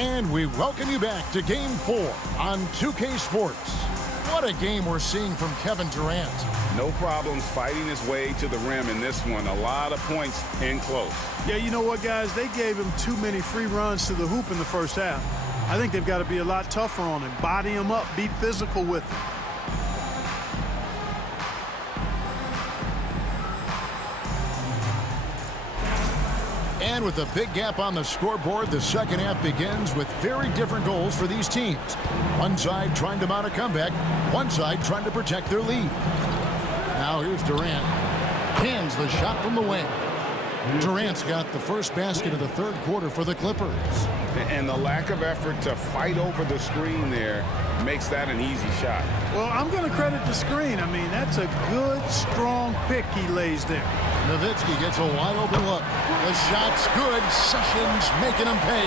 And we welcome you back to Game 4 on 2K Sports. What a game we're seeing from Kevin Durant. No problems fighting his way to the rim in this one. A lot of points in close. Yeah, you know what, guys? They gave him too many free runs to the hoop in the first half. I think they've got to be a lot tougher on him. Body him up, be physical with him. And with a big gap on the scoreboard, the second half begins with very different goals for these teams. One side trying to mount a comeback, one side trying to protect their lead. Now here's Durant. Cans the shot from the wing. Durant's got the first basket of the third quarter for the Clippers. And the lack of effort to fight over the screen there makes that an easy shot. Well, I'm going to credit the screen. I mean, that's a good, strong pick he lays there. Nowitzki gets a wide-open look. The shot's good. Sessions making him pay.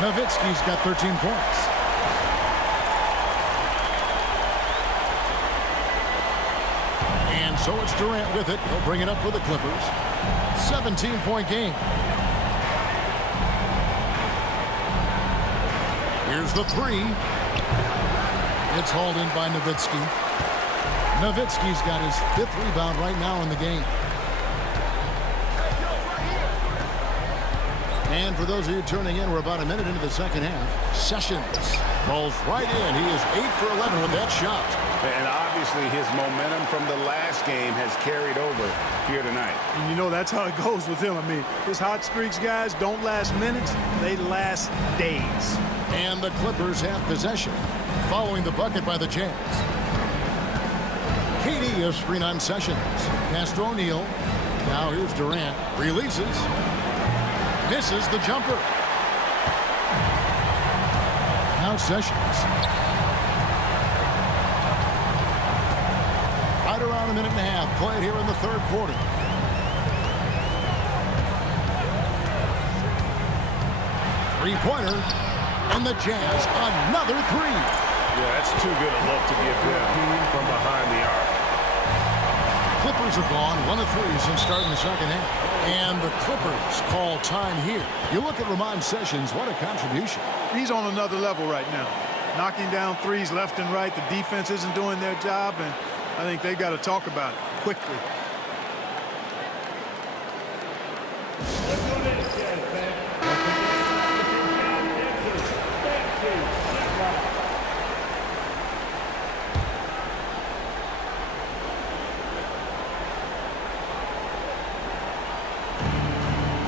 Nowitzki's got 13 points. And so it's Durant with it. He'll bring it up for the Clippers. 17-point game. Here's the three. It's hauled in by Nowitzki. Nowitzki's got his 5th rebound right now in the game. And for those of you tuning in, we're about a minute into the second half. Sessions falls right in. He is 8 for 11 with that shot. And obviously his momentum from the last game has carried over here tonight. And you know that's how it goes with him. I mean, his hot streaks, guys, don't last minutes. They last days. And the Clippers have possession following the bucket by the Jazz. KD a screen on Sessions. Pass to O'Neal. Now here's Durant. Releases. Misses the jumper. Now Sessions. Right around a minute and a half played here in the third quarter. Three-pointer. And the Jazz another three. Yeah, that's too good a look to give them from behind the arc. Clippers have gone 1 of 3 since starting the second half. And the Clippers call time here. You look at Ramon Sessions, what a contribution. He's on another level right now. Knocking down threes left and right. The defense isn't doing their job, and I think they've got to talk about it quickly.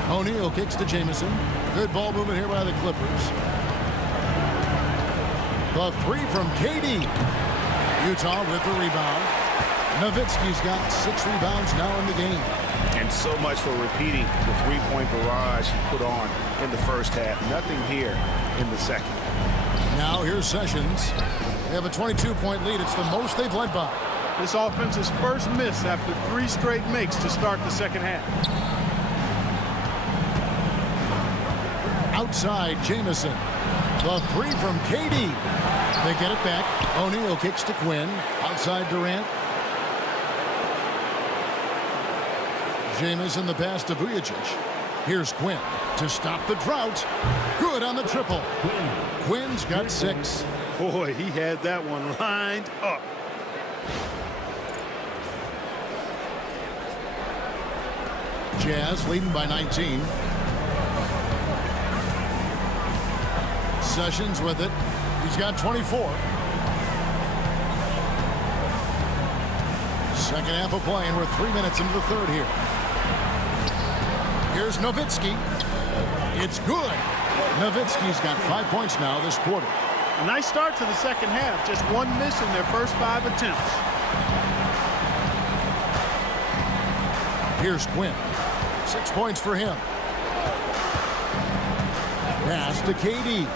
O'Neal kicks to Jamison. Good ball movement here by the Clippers. The three from KD. Utah with the rebound. Nowitzki's got 6 rebounds now in the game. And so much for repeating the three-point barrage he put on in the first half. Nothing here in the second. Now here's Sessions. They have a 22-point lead. It's the most they've led by. This offense's first miss after 3 straight makes to start the second half. Outside, Jamison. The three from KD. They get it back. O'Neal kicks to Quinn. Outside Durant. Jamison the pass to Vujacic. Here's Quinn to stop the drought. Good on the triple. Quinn's got 6. Boy, he had that one lined up. Jazz leading by 19. Sessions with it. He's got 24. Second half of play, and we're 3 minutes into the third here. Here's Nowitzki. It's good. Nowitzki's got 5 points now this quarter. A nice start to the second half. Just 1 miss in their first 5 attempts. Here's Quinn. 6 points for him. Pass to KD.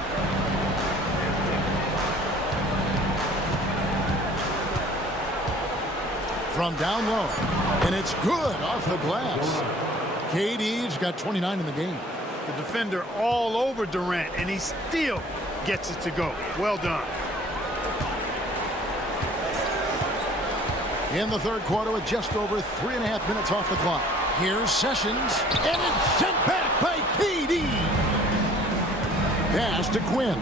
From down low. And it's good off the glass. KD's got 29 in the game. The defender all over Durant, and he still gets it to go. Well done. In the third quarter with just over 3.5 minutes off the clock. Here's Sessions, and it's sent back by KD. Pass to Quinn.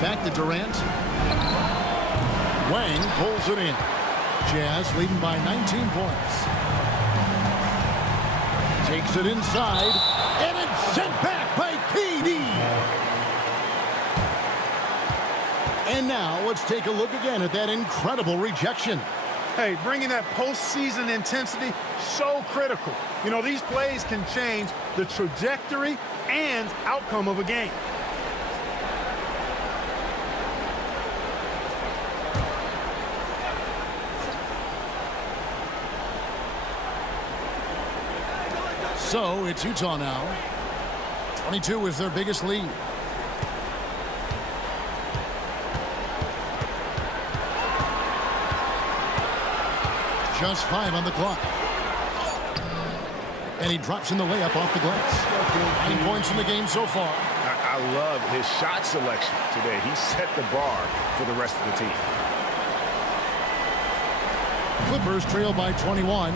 Back to Durant. Wang pulls it in. Jazz leading by 19 points. Takes it inside, and it's sent back by KD. And now let's take a look again at that incredible rejection. Hey, bringing that postseason intensity, so critical. You know, these plays can change the trajectory and outcome of a game. So it's Utah now. 22 is their biggest lead. Just 5 on the clock. And he drops in the layup off the glass. 9 points in the game so far. I love his shot selection today. He set the bar for the rest of the team. Clippers trail by 21.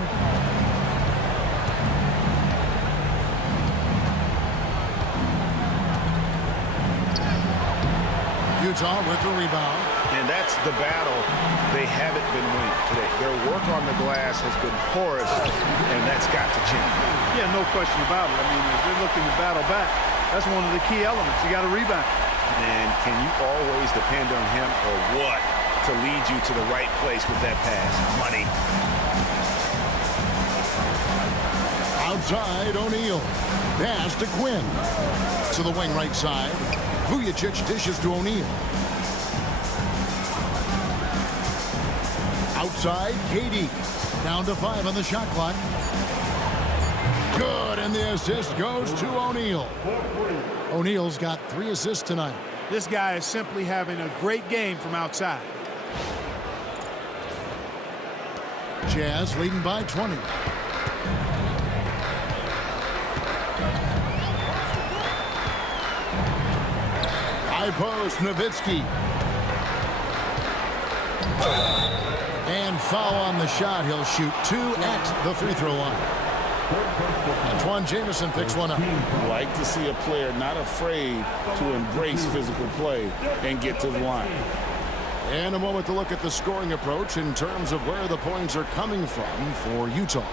Utah with the rebound. And that's the battle they haven't been winning today. Their work on the glass has been porous, and that's got to change. Yeah, no question about it. I mean, if they're looking to battle back, that's one of the key elements. You got to rebound. And can you always depend on him or what to lead you to the right place with that pass? Money. Outside, O'Neal. Pass to Quinn. To the wing right side. Vujacic dishes to O'Neal. Outside, KD. Down to 5 on the shot clock. Good, and the assist goes to O'Neal. O'Neal's got 3 assists tonight. This guy is simply having a great game from outside. Jazz leading by 20. High post, Nowitzki. And foul on the shot. He'll shoot 2 at the free throw line. Antoine Jamison picks one up. Like to see a player not afraid to embrace physical play and get to the line. And a moment to look at the scoring approach in terms of where the points are coming from for Utah.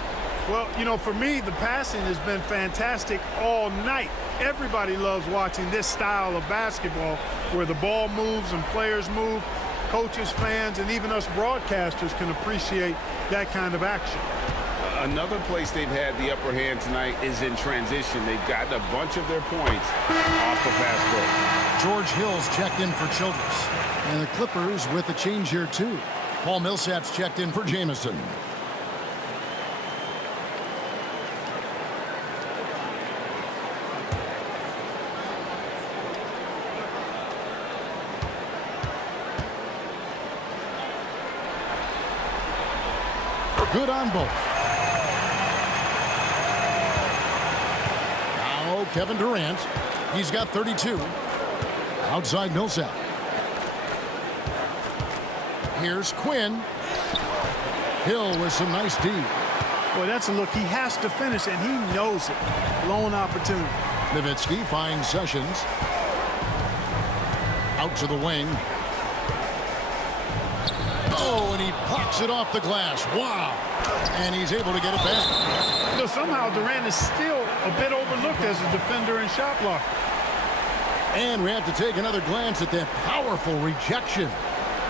Well, you know, for me, the passing has been fantastic all night. Everybody loves watching this style of basketball where the ball moves and players move. Coaches, fans, and even us broadcasters can appreciate that kind of action. Another place they've had the upper hand tonight is in transition. They've gotten a bunch of their points off the fast break. George Hill's checked in for Childress. And the Clippers with a change here, too. Paul Millsap's checked in for Jamison. Good on both. Now Kevin Durant. He's got 32. Outside Millsap. Here's Quinn. Hill with some nice D. Boy, that's a look he has to finish, and he knows it. Lone opportunity. Nowitzki finds Sessions. Out to the wing. Oh, and he pops it off the glass. Wow. And he's able to get it back. You know, somehow Durant is still a bit overlooked as a defender and shot blocker. And we have to take another glance at that powerful rejection.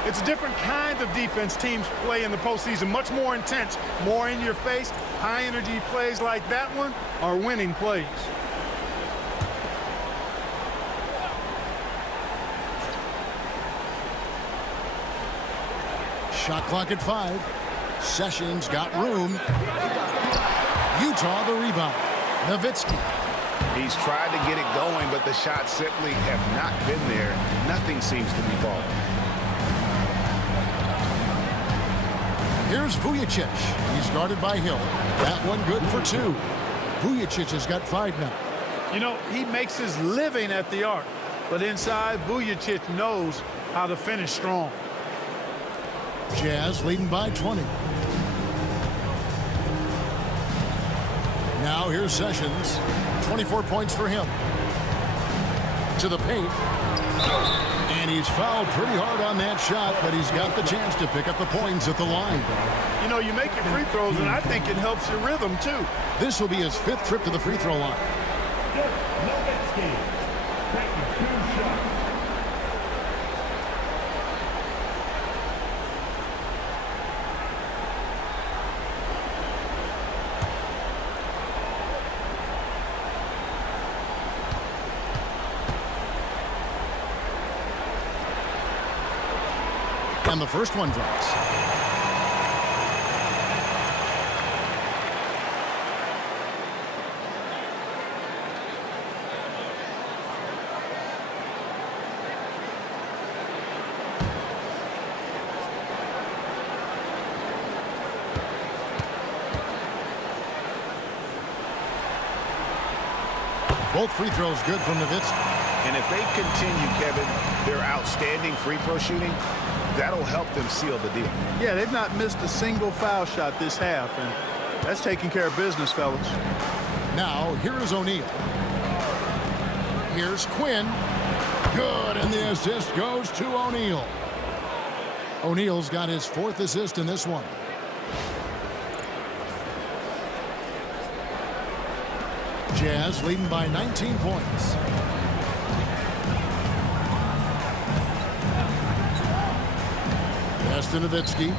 It's a different kind of defense teams play in the postseason. Much more intense, more in your face. High-energy plays like that one are winning plays. Shot clock at 5. Sessions got room. Utah the rebound. Nowitzki. He's tried to get it going, but the shots simply have not been there. Nothing seems to be falling. Here's Vujacic. He's guarded by Hill. That one good for 2. Vujacic has got 5 now. You know, he makes his living at the arc, but inside, Vujacic knows how to finish strong. Jazz leading by 20. Now here's Sessions. 24 points for him. To the paint. And he's fouled pretty hard on that shot, but he's got the chance to pick up the points at the line. You know, you make your free throws, and I think it helps your rhythm, too. This will be his 5th trip to the free throw line. And the first one drops. Both free throws good from Nowitzki. And if they continue, Kevin, their outstanding free throw shooting, that'll help them seal the deal. Yeah, they've not missed a single foul shot this half, and that's taking care of business, fellas. Now, here is O'Neal. Here's Quinn. Good, and the assist goes to O'Neal. O'Neal's got his 4th assist in this one. Jazz leading by 19 points. Pass to Nowitzki.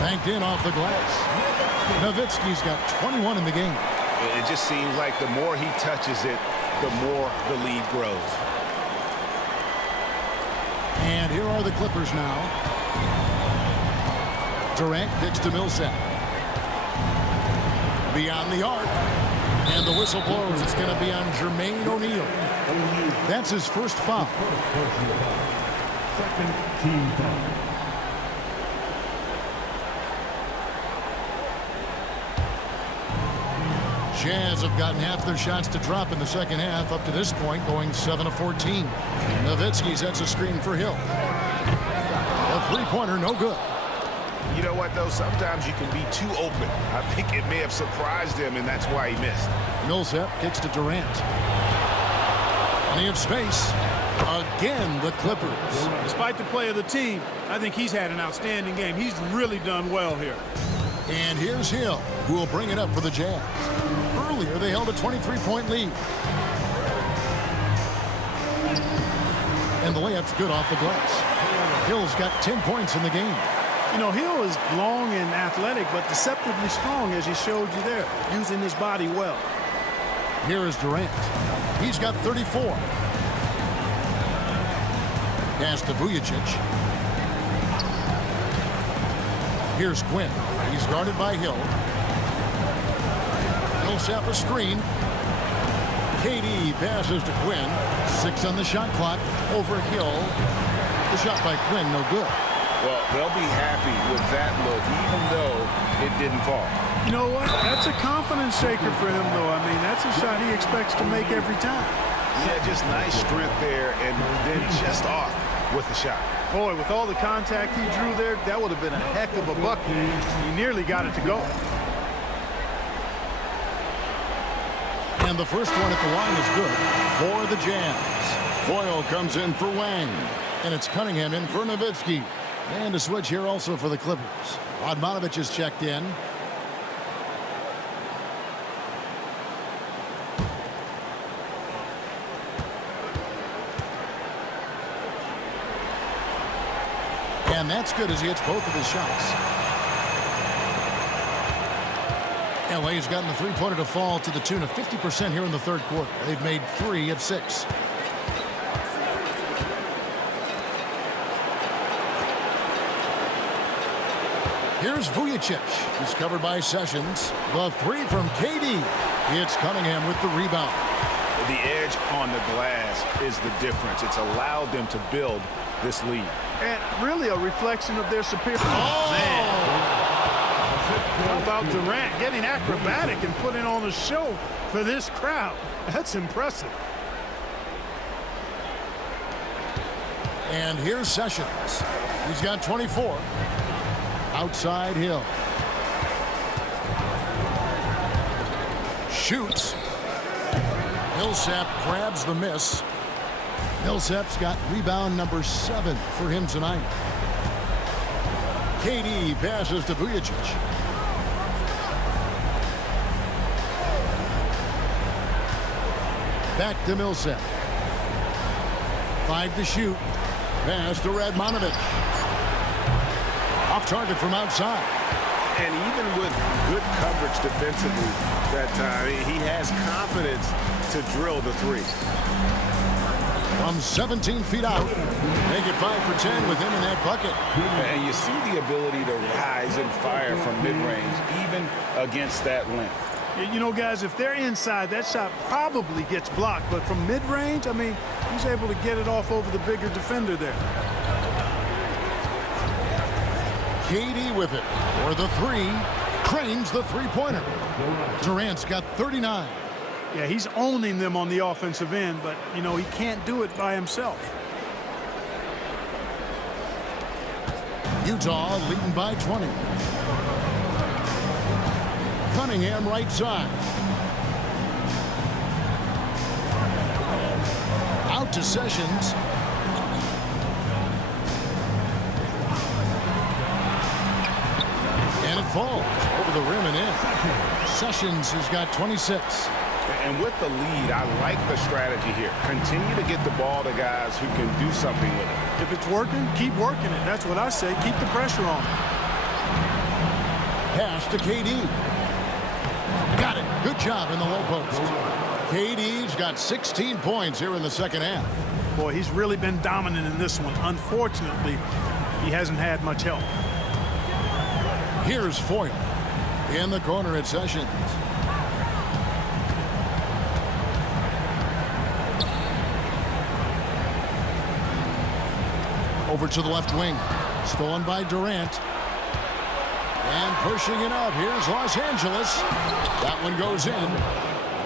Banked in off the glass. Nowitzki's got 21 in the game. It just seems like the more he touches it, the more the lead grows. And here are the Clippers now. Durant kicks to Millsap. Beyond the arc. And the whistle blows. It's going to be on Jermaine O'Neal. That's his first foul. Second team foul. Jazz have gotten half their shots to drop in the second half up to this point, going 7 of 14. Nowitzki sets a screen for Hill. A three-pointer, no good. You know what, though? Sometimes you can be too open. I think it may have surprised him, and that's why he missed. Millsap kicks to Durant. Plenty of space. Again, the Clippers. Despite the play of the team, I think he's had an outstanding game. He's really done well here. And here's Hill, who will bring it up for the Jazz. Earlier, they held a 23-point lead. And the layup's good off the glass. Hill's got 10 points in the game. You know, Hill is long and athletic, but deceptively strong, as he showed you there, using his body well. Here is Durant. He's got 34. Pass to Vujacic. Here's Quinn. He's guarded by Hill. Millsap a screen. KD passes to Quinn. 6 on the shot clock. Over Hill. The shot by Quinn, no good. Well, they'll be happy with that look, even though it didn't fall. You know what? That's a confidence shaker for him, though. I mean, that's a shot he expects to make every time. Yeah, just nice strength there, and then just off with the shot. Boy, with all the contact he drew there, that would have been a heck of a bucket. He nearly got it to go. And the first one at the line is good for the Jazz. Foyle comes in for Wang. And it's Cunningham in for Nowitzki. And a switch here also for the Clippers. Radmanovic is checked in. And that's good as he hits both of his shots. LA's gotten the three-pointer to fall to the tune of 50% here in the third quarter. They've made 3 of 6. Here's Vujacic. He's covered by Sessions. The 3 from KD. It's Cunningham with the rebound. The edge on the glass is the difference. It's allowed them to build this lead. And really a reflection of their superior. Oh! Man. How about Durant getting acrobatic and putting on a show for this crowd? That's impressive. And here's Sessions. He's got 24. Outside Hill. Shoots. Millsap grabs the miss. Millsap's got rebound number 7 for him tonight. KD passes to Vujacic. Back to Millsap. 5 to shoot. Pass to Radmanovic. Off target from outside. And even with good coverage defensively that time, he has confidence to drill the three. From 17 feet out, make it 5 for 10 with him in that bucket. And you see the ability to rise and fire from mid-range, even against that length. You know, guys, if they're inside, that shot probably gets blocked. But from mid-range, I mean, he's able to get it off over the bigger defender there. KD with it for the 3. Cranes the three-pointer. Durant's got 39. Yeah, he's owning them on the offensive end, but, you know, he can't do it by himself. Utah leading by 20. Cunningham right side. Out to Sessions. And it falls over the rim and in. Sessions has got 26. And with the lead, I like the strategy here. Continue to get the ball to guys who can do something with it. If it's working, keep working it. That's what I say. Keep the pressure on. Pass to KD. Got it. Good job in the low post. KD's got 16 points here in the second half. Boy, he's really been dominant in this one. Unfortunately, he hasn't had much help. Here's Foyle in the corner at Sessions. Over to the left wing. Stolen by Durant. And pushing it up. Here's Los Angeles. That one goes in.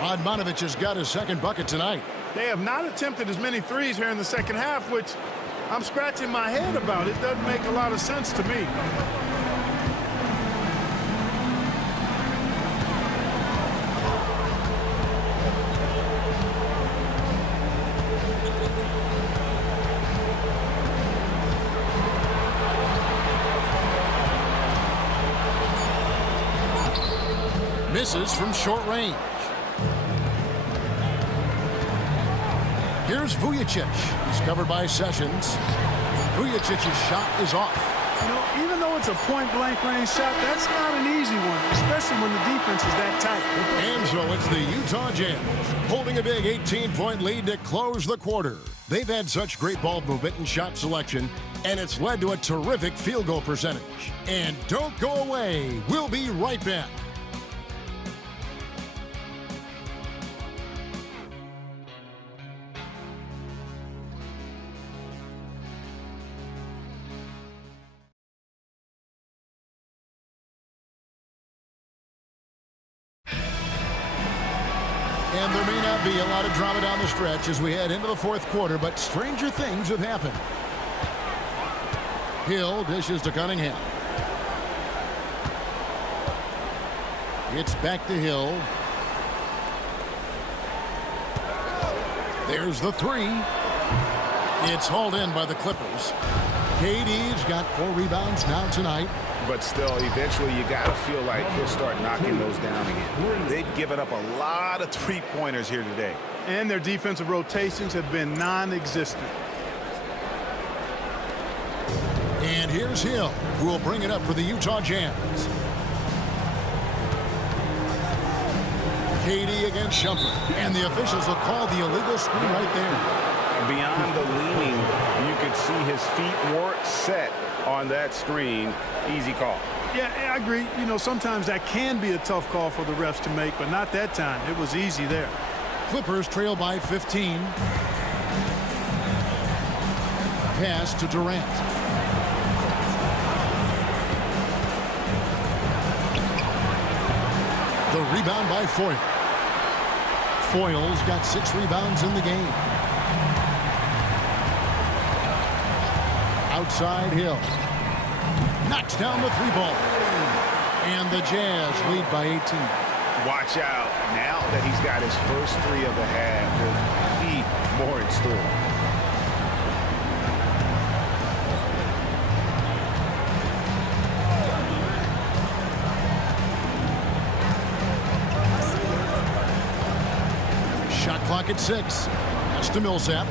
Radmanovic has got his second bucket tonight. They have not attempted as many threes here in the second half, which I'm scratching my head about. It doesn't make a lot of sense to me. Misses from short range. Here's Vujacic. He's covered by Sessions. Vujacic's shot is off. You know, even though it's a point-blank range shot, that's not an easy one, especially when the defense is that tight. And so it's the Utah Jazz holding a big 18-point lead to close the quarter. They've had such great ball movement and shot selection, and it's led to a terrific field goal percentage. And don't go away. We'll be right back. And there may not be a lot of drama down the stretch as we head into the fourth quarter, but stranger things have happened. Hill dishes to Cunningham. It's back to Hill. There's the 3. It's hauled in by the Clippers. KD's got 4 rebounds now tonight. But still, eventually, you got to feel like he'll start knocking those down again. They've given up a lot of three-pointers here today. And their defensive rotations have been non-existent. And here's Hill, who will bring it up for the Utah Jazz. KD against Shumpert. And the officials will call the illegal screen right there. Beyond the leaning, you could see his feet weren't set on that screen. Easy call. Yeah, I agree. You know, sometimes that can be a tough call for the refs to make, but not that time. It was easy there. Clippers trail by 15. Pass to Durant. The rebound by Foyle. Foyle's got 6 rebounds in the game. Outside Hill. Knocks down the three ball. And the Jazz lead by 18. Watch out. Now that he's got his first three of the half, there'll be more in store. Shot clock at 6. Pass to Millsap.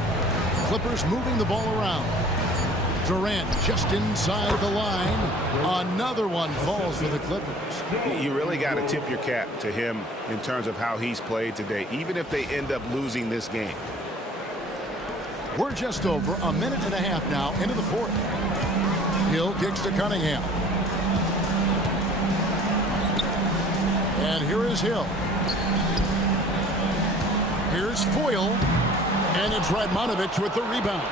Clippers moving the ball around. Durant just inside the line. Another one falls for the Clippers. You really got to tip your cap to him in terms of how he's played today, even if they end up losing this game. We're just over a minute and a half now into the fourth. Hill kicks to Cunningham. And here is Hill. Here's Foyle. And it's Radmanovich with the rebound.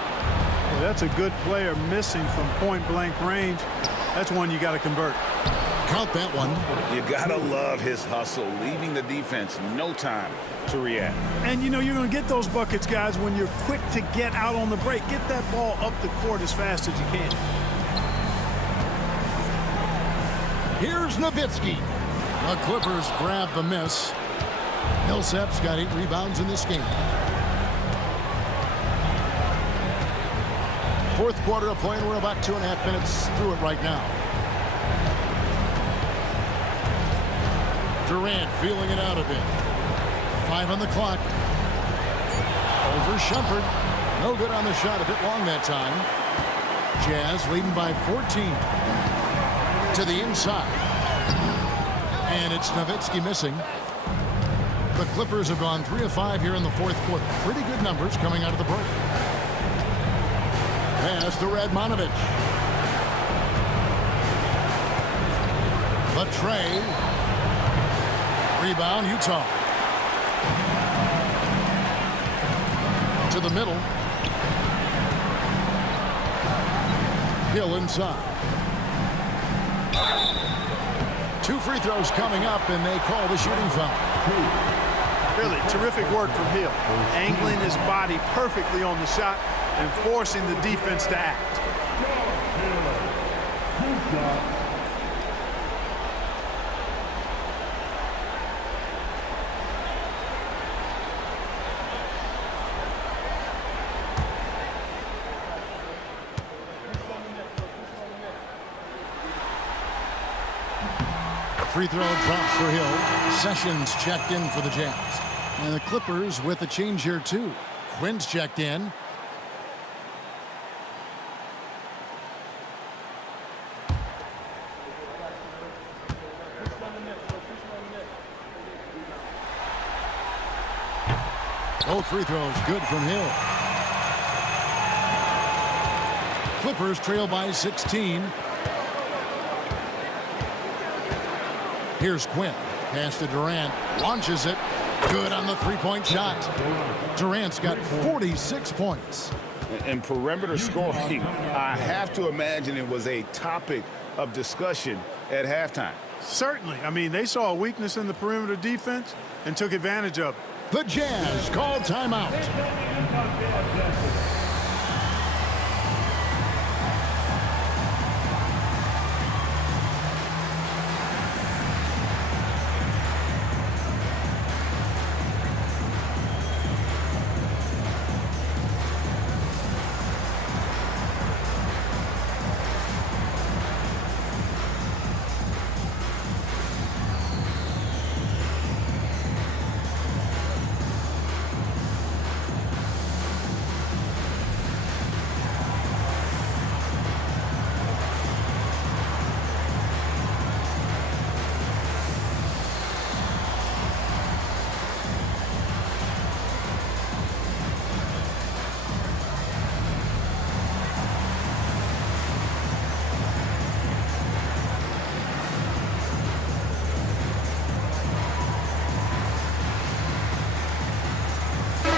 Well, that's a good player missing from point-blank range. That's one you got to convert. Count that one. You got to love his hustle, leaving the defense no time to react. And, you know, you're going to get those buckets, guys, when you're quick to get out on the break. Get that ball up the court as fast as you can. Here's Nowitzki. The Clippers grab the miss. Millsap's got 8 rebounds in this game. Fourth quarter of play, and we're about 2.5 minutes through it right now. Durant feeling it out a bit. 5 on the clock. Over Shumpert. No good on the shot, a bit long that time. Jazz leading by 14. To the inside. And it's Nowitzki missing. The Clippers have gone 3 of 5 here in the fourth quarter. Pretty good numbers coming out of the break. Pass to Radmanovich. Latrey. Rebound, Utah. To the middle. Hill inside. 2 free throws coming up, and they call the shooting foul. Really terrific work from Hill. Angling his body perfectly on the shot and forcing the defense to act. Free throw drops for Hill. Sessions checked in for the Jazz. And the Clippers with a change here, too. Quinn's checked in. Both free throws good from Hill. Clippers trail by 16. Here's Quinn. Pass to Durant. Launches it. Good on the three-point shot. Durant's got 46 points. And perimeter scoring, I have to imagine it was a topic of discussion at halftime. Certainly. I mean, they saw a weakness in the perimeter defense and took advantage of it. The Jazz call timeout.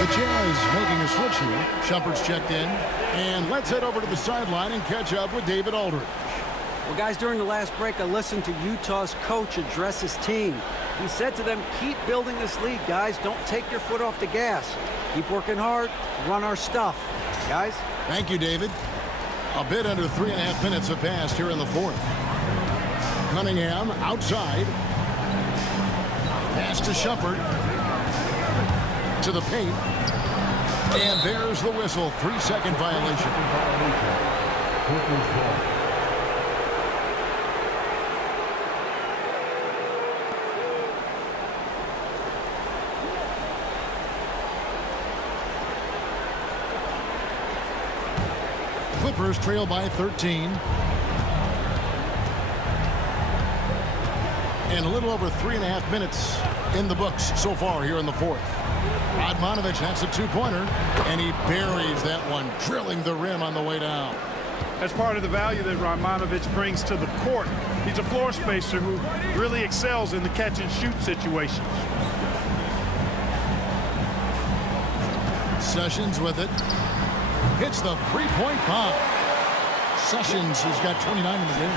The Jazz making a switch here. Shumpert's checked in. And let's head over to the sideline and catch up with David Aldridge. Well, guys, during the last break, I listened to Utah's coach address his team. He said to them, keep building this lead, guys. Don't take your foot off the gas. Keep working hard. Run our stuff. Guys? Thank you, David. A bit under 3.5 minutes have passed here in the fourth. Cunningham outside. Pass to Shumpert. To the paint. And there's the whistle. 3-second violation. Clippers trail by 13. And a little over 3.5 minutes in the books so far here in the fourth. Radmanovich has a two-pointer, and he buries that one, drilling the rim on the way down. That's part of the value that Radmanovich brings to the court. He's a floor spacer who really excels in the catch-and-shoot situations. Sessions with it. Hits the three-point bomb. Sessions has got 29 in the game.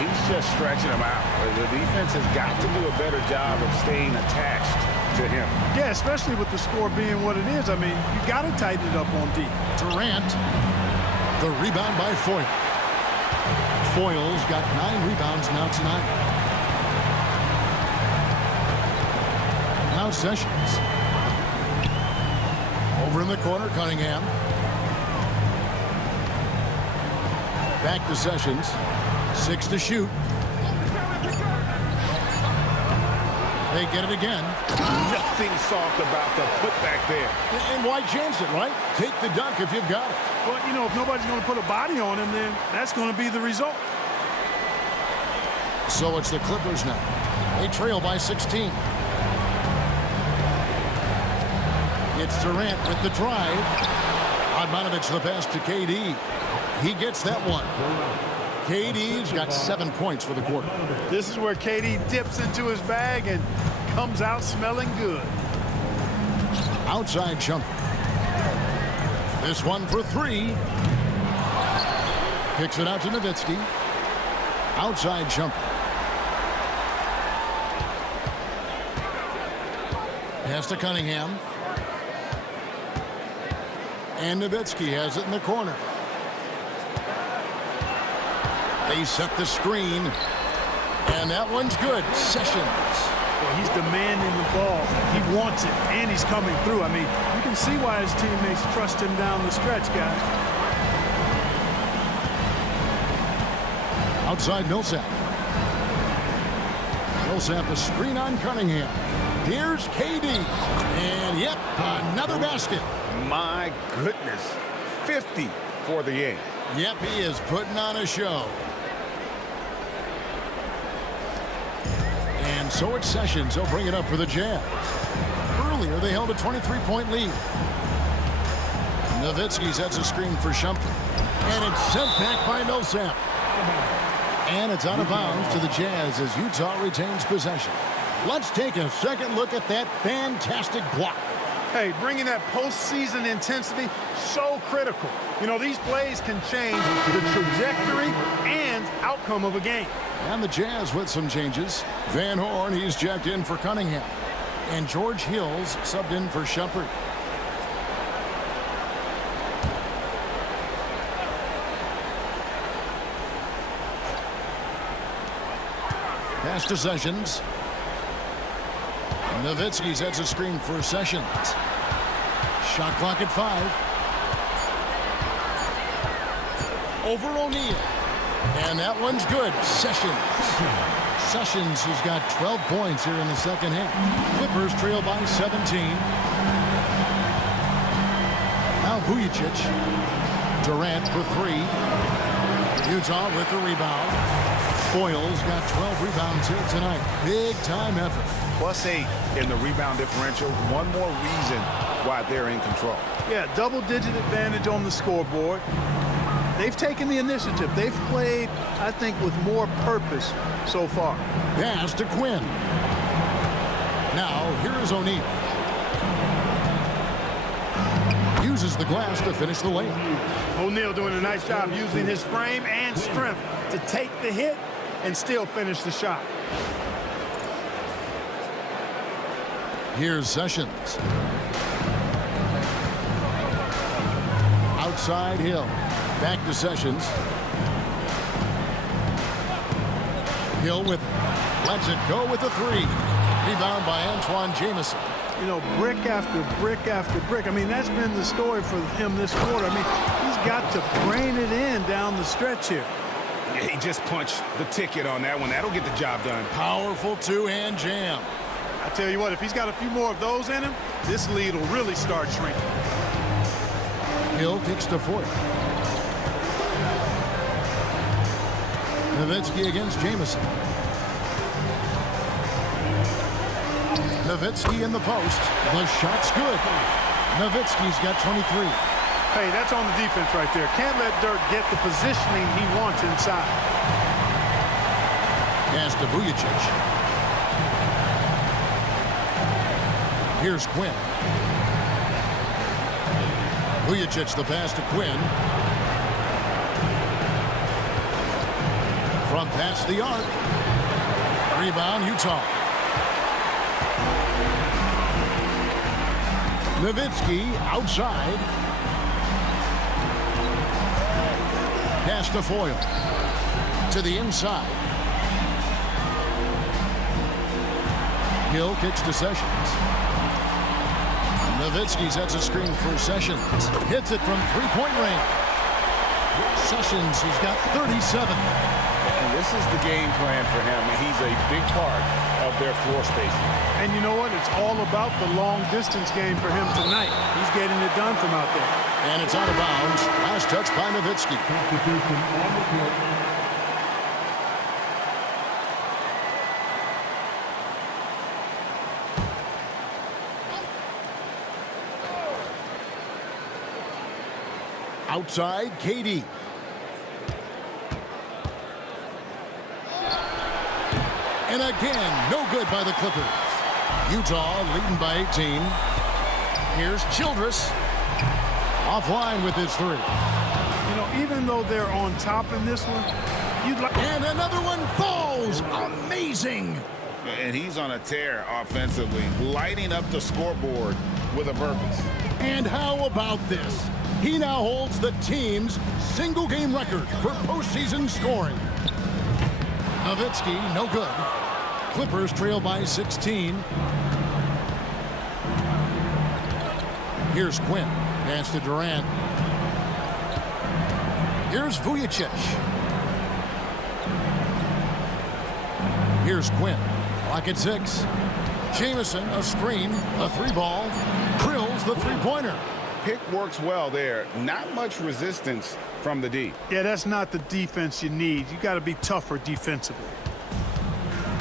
He's just stretching him out. The defense has got to do a better job of staying attached to him. Yeah, especially with the score being what it is. I mean, you got to tighten it up on D. Durant. The rebound by Foyle. Foyle's got 9 rebounds now tonight. Now Sessions. Over in the corner, Cunningham. Back to Sessions. 6 to shoot. They get it again. Nothing soft about the putback there. And why chance it, right? Take the dunk if you've got it. But, you know, if nobody's going to put a body on him, then that's going to be the result. So it's the Clippers now. They trail by 16. It's Durant with the drive. Radmanovich the pass to KD. He gets that one. KD's got 7 points for the quarter. This is where KD dips into his bag and comes out smelling good. Outside jumper. This one for 3. Kicks it out to Nowitzki. Outside jumper. Pass to Cunningham. And Nowitzki has it in the corner. They set the screen. And that one's good. Sessions. Well, he's demanding the ball. He wants it, and he's coming through. I mean, you can see why his teammates trust him down the stretch, guys. Outside Millsap. Millsap a screen on Cunningham. Here's KD. And, yep, another basket. My goodness. 50 for the game. Yep, he is putting on a show. And so it's Sessions. He'll bring it up for the Jazz. Earlier, they held a 23-point lead. Nowitzki sets a screen for Shumpert. And it's sent back by Millsap. And it's out of bounds to the Jazz as Utah retains possession. Let's take a second look at that fantastic block. Hey, bringing that postseason intensity, so critical. You know, these plays can change the trajectory and outcome of a game. And the Jazz with some changes. Van Horn, he's jacked in for Cunningham. And George Hills subbed in for Shumpert. Pass to Sessions. Nowitzki sets a screen for Sessions. Shot clock at 5. Over O'Neal. And that one's good. Sessions. Sessions has got 12 points here in the second half. Clippers trail by 17. Now Vujacic. Durant for 3. Utah with the rebound. Foyle's got 12 rebounds here tonight. Big time effort. +8 in the rebound differential. One more reason why they're in control. Yeah, double-digit advantage on the scoreboard. They've taken the initiative. They've played, I think, with more purpose so far. Pass to Quinn. Now, here is O'Neal. Uses the glass to finish the layup. O'Neal doing a nice job using his frame and strength to take the hit and still finish the shot. Here's Sessions. Outside Hill. Back to Sessions. Hill with lets it go with the three. Rebound by Antawn Jamison. You know, brick after brick after brick. I mean, that's been the story for him this quarter. I mean, he's got to brain it in down the stretch here. Yeah, he just punched the ticket on that one. That'll get the job done. Powerful two-hand jam. I tell you what, if he's got a few more of those in him, this lead will really start shrinking. Hill kicks to Foyt. Nowitzki against Jamison. Nowitzki in the post. The shot's good. Nowitzki's got 23. Hey, that's on the defense right there. Can't let Dirk get the positioning he wants inside. Pass to Vujacic. Here's Quinn. Vujacic the pass to Quinn. From past the arc. Rebound, Utah. Nowitzki outside. Pass to Foyle. To the inside. Hill kicks to Sessions. Nowitzki sets a screen for Sessions. Hits it from three-point range. Sessions has got 37. And this is the game plan for him, and he's a big part of their floor spacing. And you know what? It's all about the long-distance game for him tonight. He's getting it done from out there. And it's out of bounds. Last touch by Nowitzki. Outside, KD. And again, no good by the Clippers. Utah leading by 18. Here's Childress. Offline with his three. You know, even though they're on top in this one, you'd like... And another one falls. Amazing. And he's on a tear offensively, lighting up the scoreboard with a purpose. And how about this? He now holds the team's single-game record for postseason scoring. Nowitzki, no good. Clippers trail by 16. Here's Quinn. Pass to Durant. Here's Vujacic. Here's Quinn. Lock at 6. Jamison, a screen, a three ball. Drills the three-pointer. Pick works well there. Not much resistance from the D. Yeah, that's not the defense you need. You got to be tougher defensively.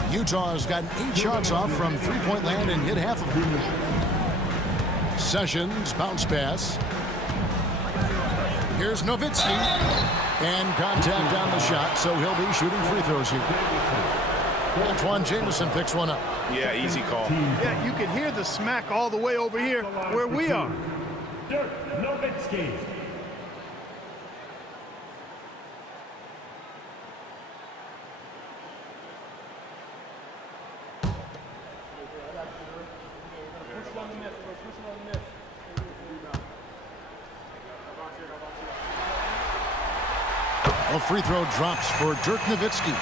Utah's gotten 8 shots off from three-point land and hit half of them. Sessions, bounce pass. Here's Nowitzki. And contact on the shot, so he'll be shooting free throws here. Antawn Jamison picks one up. Yeah, easy call. Yeah, you can hear the smack all the way over here where we are. Dirk Nowitzki. A free throw drops for Dirk Nowitzki.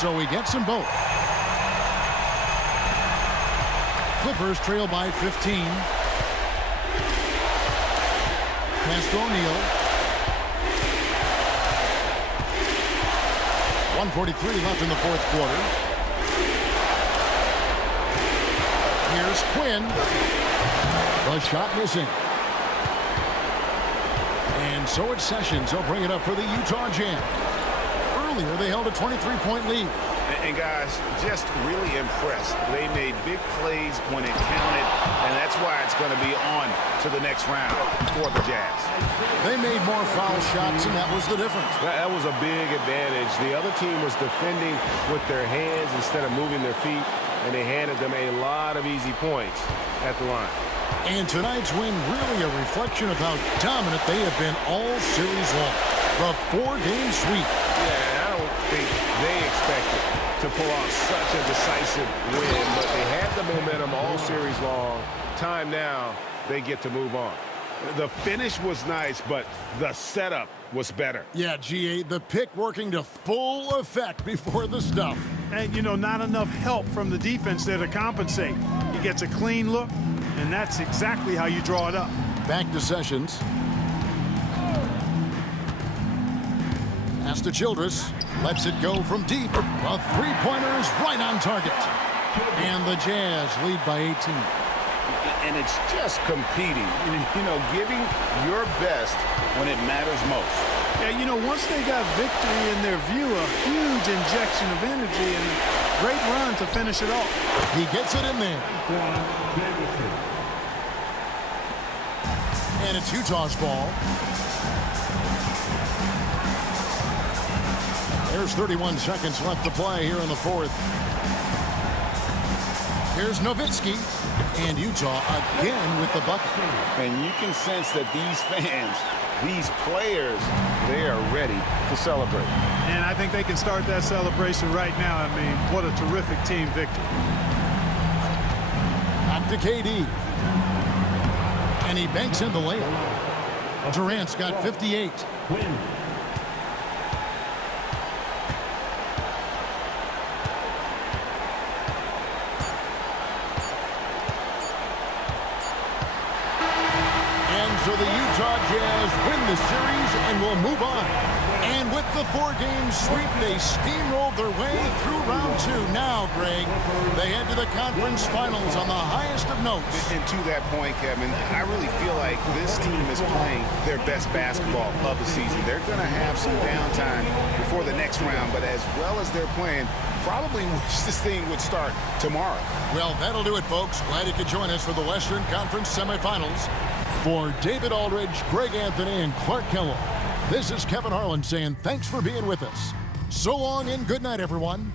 So he gets them both. Clippers trail by 15. Pass to O'Neal. 1:43 left in the fourth quarter. Here's Quinn. The shot missing. And so it's Sessions. He'll bring it up for the Utah Jam. Earlier, they held a 23-point lead. And guys, just really impressed. They made big plays when it counted, and that's why it's going to be on to the next round for the Jazz. They made more foul shots, and that was the difference. That was a big advantage. The other team was defending with their hands instead of moving their feet. and they handed them a lot of easy points at the line. And tonight's win really a reflection of how dominant they have been all series long. The 4-game sweep. Yeah, I don't think they expected to pull off such a decisive win, but they had the momentum all series long. Time now, they get to move on. The finish was nice, but the setup was better. Yeah, GA, the pick working to full effect before the stuff. And, you know, not enough help from the defense there to compensate. He gets a clean look, and that's exactly how you draw it up. Back to Sessions. Pass to Childress. Lets it go from deep. A three-pointer is right on target. And the Jazz lead by 18. And it's just competing, you know, giving your best when it matters most. Yeah, you know, once they got victory in their view, a huge injection of energy and a great run to finish it off. He gets it in there. And it's Utah's ball. There's 31 seconds left to play here in the fourth. Here's Nowitzki. And Utah again with the bucket. And you can sense that these fans, these players, they are ready to celebrate. And I think they can start that celebration right now. I mean, what a terrific team victory. Back to KD. And he banks in the layup. Durant's got 58. Win. So the Utah Jazz win the series and will move on. And with the 4-game sweep, they steamrolled their way through round 2. Now, Greg, they head to the conference finals on the highest of notes. And to that point, Kevin, I really feel like this team is playing their best basketball of the season. They're going to have some downtime before the next round, but as well as they're playing, probably wish this thing would start tomorrow. Well, that'll do it, folks. Glad you could join us for the Western Conference semifinals. For David Aldridge, Greg Anthony, and Clark Kellogg, this is Kevin Harlan saying thanks for being with us. So long and good night, everyone.